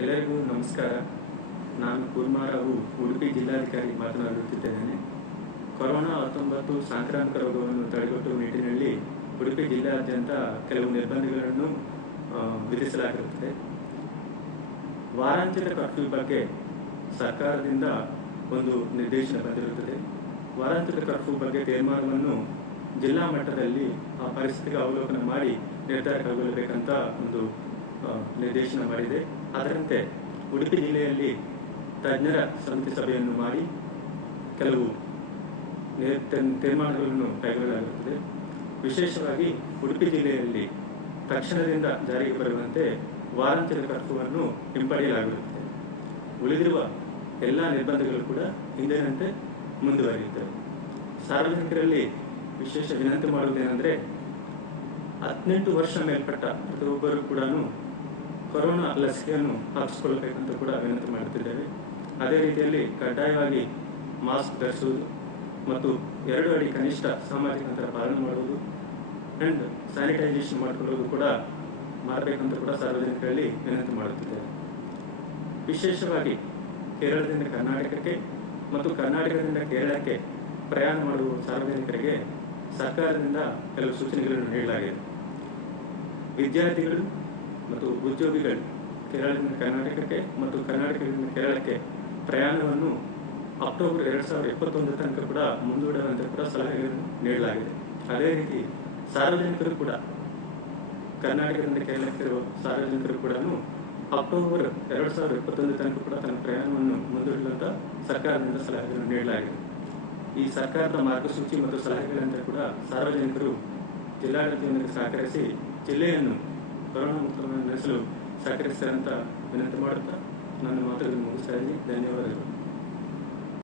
ಎಲ್ಲರಿಗೂ ನಮಸ್ಕಾರ. ನಾನು ಕೂರ್ಮಾರಾವು ಉಡುಪಿ ಜಿಲ್ಲಾಧಿಕಾರಿ ಮಾತನಾಡುತ್ತಿದ್ದೇನೆ. ಕೊರೋನಾ 19 ಸಾಂಕ್ರಾಮಿಕ ರೋಗವನ್ನು ತಡೆಗಟ್ಟುವ ನಿಟ್ಟಿನಲ್ಲಿ ಉಡುಪಿ ಜಿಲ್ಲಾದ್ಯಂತ ಕೆಲವು ನಿರ್ಬಂಧಗಳನ್ನು ವಿಧಿಸಲಾಗಿರುತ್ತದೆ. ವಾರಾಂತ್ಯದ ಕರ್ಫ್ಯೂ ಬಗ್ಗೆ ಸರ್ಕಾರದಿಂದ ಒಂದು ನಿರ್ದೇಶನ ಬಂದಿರುತ್ತದೆ. ವಾರಾಂತ್ಯದ ಕರ್ಫ್ಯೂ ಬಗ್ಗೆ ತೀರ್ಮಾನವನ್ನು ಜಿಲ್ಲಾ ಮಟ್ಟದಲ್ಲಿ ಆ ಪರಿಸ್ಥಿತಿಗೆ ಅವಲೋಕನ ಮಾಡಿ ನಿರ್ಧಾರ ಕೈಗೊಳ್ಳಬೇಕಂತ ಒಂದು ನಿರ್ದೇಶನ ಮಾಡಿದೆ. ಅದರಂತೆ ಉಡುಪಿ ಜಿಲ್ಲೆಯಲ್ಲಿ ತಜ್ಞರ ಸಮಿತಿ ಸಭೆಯನ್ನು ಮಾಡಿ ಕೆಲವು ತೀರ್ಮಾನಗಳನ್ನು ಕೈಗೊಳ್ಳಲಾಗುತ್ತದೆ. ವಿಶೇಷವಾಗಿ ಉಡುಪಿ ಜಿಲ್ಲೆಯಲ್ಲಿ ತಕ್ಷಣದಿಂದ ಜಾರಿಗೆ ಬರುವಂತೆ ವಾರಾಂತ್ಯದ ಕರ್ಫ್ಯೂವನ್ನು ಹಿಂಪಡೆಯಲಾಗಿರುತ್ತದೆ. ಉಳಿದಿರುವ ಎಲ್ಲ ನಿರ್ಬಂಧಗಳು ಕೂಡ ಹಿಂದಿನಂತೆ ಮುಂದುವರಿಯುತ್ತವೆ. ಸಾರ್ವಜನಿಕರಲ್ಲಿ ವಿಶೇಷ ವಿನಂತಿ ಮಾಡುವುದೇನೆಂದರೆ 18 ವರ್ಷ ಮೇಲ್ಪಟ್ಟ ಪ್ರತಿಯೊಬ್ಬರು ಕೂಡ ಕೊರೋನಾ ಲಸಿಕೆಯನ್ನು ಹಾಕಿಸಿಕೊಳ್ಳಬೇಕಂತ ಕೂಡ ವಿನಂತಿ ಮಾಡುತ್ತಿದ್ದೇವೆ. ಅದೇ ರೀತಿಯಲ್ಲಿ ಕಡ್ಡಾಯವಾಗಿ ಮಾಸ್ಕ್ ಧರಿಸುವುದು ಮತ್ತು 2 ಅಡಿ ಕನಿಷ್ಠ ಸಾಮಾಜಿಕ ಅಂತರ ಪಾಲನೆ ಮಾಡುವುದು ಆ್ಯಂಡ್ ಸ್ಯಾನಿಟೈಸೇಷನ್ ಮಾಡಿಕೊಳ್ಳುವುದು ಕೂಡ ಮಾಡಬೇಕಂತ ಕೂಡ ಸಾರ್ವಜನಿಕರಲ್ಲಿ ವಿನಂತಿ ಮಾಡುತ್ತಿದ್ದೇವೆ. ವಿಶೇಷವಾಗಿ ಕೇರಳದಿಂದ ಕರ್ನಾಟಕಕ್ಕೆ ಮತ್ತು ಕರ್ನಾಟಕದಿಂದ ಕೇರಳಕ್ಕೆ ಪ್ರಯಾಣ ಮಾಡುವ ಸಾರ್ವಜನಿಕರಿಗೆ ಸರ್ಕಾರದಿಂದ ಕೆಲವು ಸೂಚನೆಗಳನ್ನು ನೀಡಲಾಗಿದೆ. ವಿದ್ಯಾರ್ಥಿಗಳು ಮತ್ತು ಉದ್ಯೋಗಿಗಳು ಕೇರಳದಿಂದ ಕರ್ನಾಟಕಕ್ಕೆ ಮತ್ತು ಕರ್ನಾಟಕದಿಂದ ಕೇರಳಕ್ಕೆ ಪ್ರಯಾಣವನ್ನು ಅಕ್ಟೋಬರ್ 2021 ತನಕ ಕೂಡ ಮುಂದೂಡುವಂತೆ ಕೂಡ ಸಲಹೆಗಳನ್ನು ನೀಡಲಾಗಿದೆ. ಅದೇ ರೀತಿ ಸಾರ್ವಜನಿಕರು ಕೂಡ ಕರ್ನಾಟಕದಿಂದ ಕೇರಳಕ್ಕೆ ಇರುವ ಸಾರ್ವಜನಿಕರು ಕೂಡ ಅಕ್ಟೋಬರ್ 2021 ತನಕ ಕೂಡ ತನ್ನ ಪ್ರಯಾಣವನ್ನು ಮುಂದೂಡುವಂತ ಸರ್ಕಾರದಿಂದ ಸಲಹೆಗಳನ್ನು ನೀಡಲಾಗಿದೆ. ಈ ಸರ್ಕಾರದ ಮಾರ್ಗಸೂಚಿ ಮತ್ತು ಸಲಹೆಗಳಂತೆ ಕೂಡ ಸಾರ್ವಜನಿಕರು ಜಿಲ್ಲಾಡಳಿತದೊಂದಿಗೆ ಸಹಕರಿಸಿ ಜಿಲ್ಲೆಯನ್ನು ಕೊರೋನಾ ಮುಕ್ತವನ್ನು ನಡೆಸಲು ಸಹಕರಿಸ್ತಾರೆ ಅಂತ ವಿನಂತಿ ಮಾಡುತ್ತಾ ನನ್ನ ಮಾತುಗಳನ್ನು ಮುಗಿಸ್ತಾ ಇದ್ದೀನಿ. ಧನ್ಯವಾದಗಳು.